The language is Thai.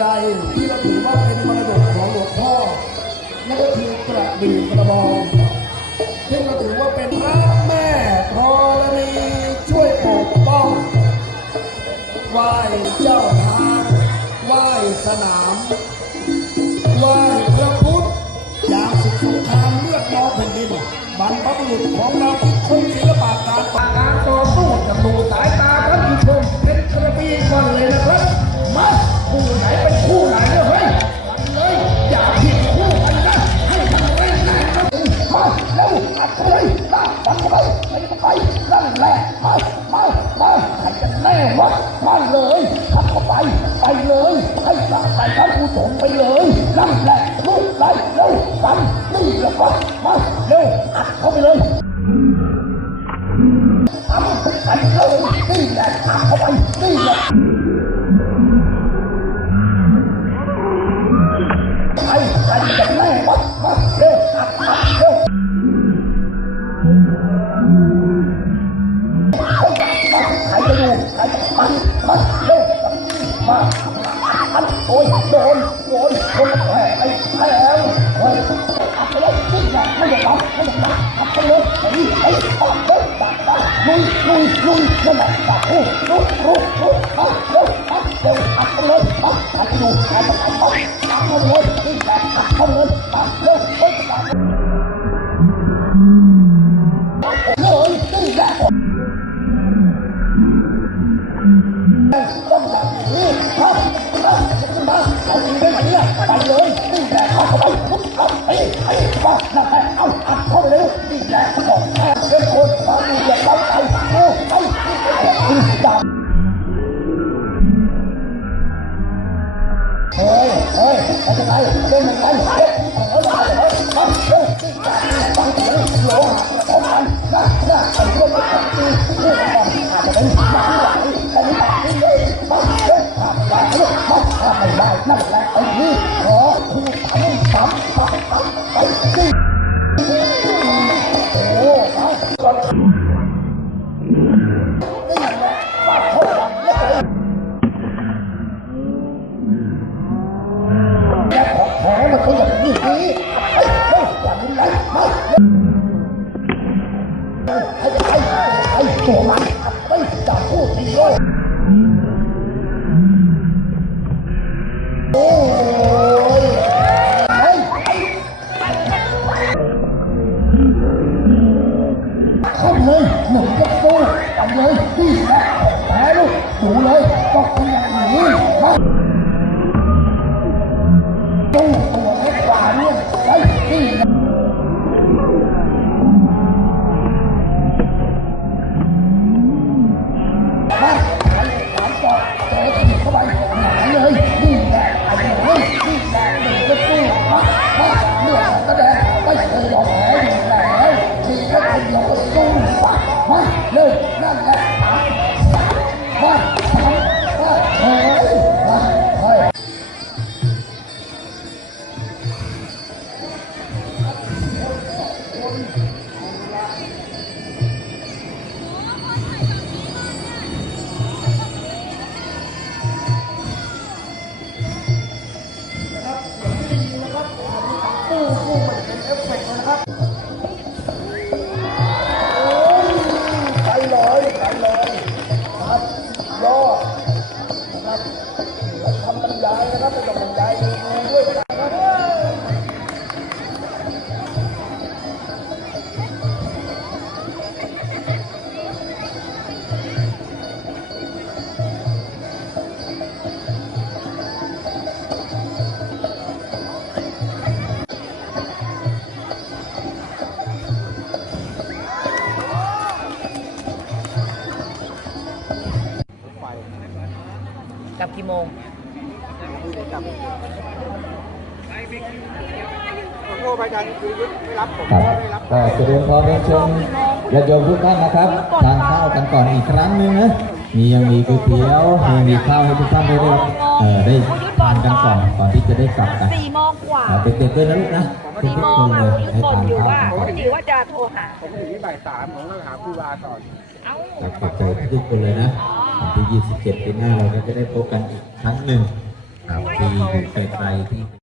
ใดๆที่เราถือว่าเป็นมรดกของหลวงพ่อนั่นก็คือกระบี่กระบองซึ่งเราถือว่าเป็นพระแม่ธรณีช่วยปกป้องไหว้เจ้าทางไหว้สนามไหว้พระพุทธยามศึกสงครามเลือดนองแผ่นดินบรรพบุรุษของเราคิดค้นศิลปะการต่อสู้จะดูสายตาท่านผู้ชมเป็นกระบี่ก่อนเลยนะครับมาคู่ไหนเป็นคู่ไหนเนี่ยเฮ้ยมันเลยอย่าผิดคู่กันนะให้มันเร่งแรงนะมาเร็วอัดเลยมาดันไปไปนั่นแหละมาใครจะแน่วะมาเลยขับเข้าไปเลยให้สะใจท่านผู้ชมไปเลยนั่นแหละลุกไล่เร็วฟันนี่แหละวะมาเร็วอัดเข้าไปเลยทำไปเลยนี่แหละอัดเข้าไปนี่แหละใครจะแน่วะมาเร็วอัดเร็วใครจะดูใครจะมาเร็วมาโอ้ยโดนคนแผลไอ้แผลเฮ้ยอัดไปเลยนี่แหละไม่อยากรับอัดไปเลยไอ้ปากเลยปากลุยนั่นแหละปากรู้มาเร็วอัดไปเลยอัดดูใครจะอัดเข้าเลยนี่แหละอัดเข้าเลยอัดเร็วเฮ้ยปากเลยนี่แหละต้องแบบนี้มาเอาดีได้ไหมเนี่ยไปเลยนี่แหละเข้าไปว่านั่นแหละเอาอัดเข้าไปเลยนี่แหละของแท้เป็นคนฟังดูอย่าตั้งใจดูไปจับเฮ้ยเป็นไงเป็นยังไงมาเลยฟังเสียงโลหะของมันน่าไอ้คนที่ตีผู้กองอาจจะเป็นมาที่หลังแต่นี่เลยมาเลยมาไม่ได้นั่นแหละไอ้นี่ขอคู่ปั๊มไปสิโอ้มาก่อนนี่แหละมาเข้าดังเลยและของแท้มันก็อย่างนี้อย่างนี้ไรมาให้ตัวมันไปจับผู้ตีโลโอ้ยเข้าเลยหนึ่งจะสู้กันเลยที่แพ้ลูกดูเลยต้องเป็นอย่างนี้มาตู้ตัวเล็กกว่าเนี่ยไอ้ที่มาไอ้สามต่อเจ๊ถีบเข้าไปหนาเลยนี่แหละไอ้เลยนี่แหละหนึ่งจะสู้มาเลือดกระแดงไม่เคยยอมแพ้อยู่แล้วทีแค่คนเดียวก็สู้มาเลยนั่นแหละมาเฮ้ยกลับกี่โมงก็เจริญพรเรียนเชิญญาติโยมทุกท่านนะครับทานข้าวกันก่อนอีกครั้งหนึ่งนะยังมีก๋วยเตี๋ยวมีข้าวให้ทุกท่านได้ทานกันก่อนที่จะได้กลับกัน4 โมงกว่าเด็กๆด้วยนะลูกนะทุกคนเลยให้ทานข้าวก่อนดีว่าจะโทรหาผมถึงบ่าย 3ผมก็หาครูบาก่อนขอบใจทุกคนเลยนะวันที่ 27 ปีหน้าเราก็จะได้พบกันอีกครั้งหนึ่ง ที่อยู่ไกลๆที่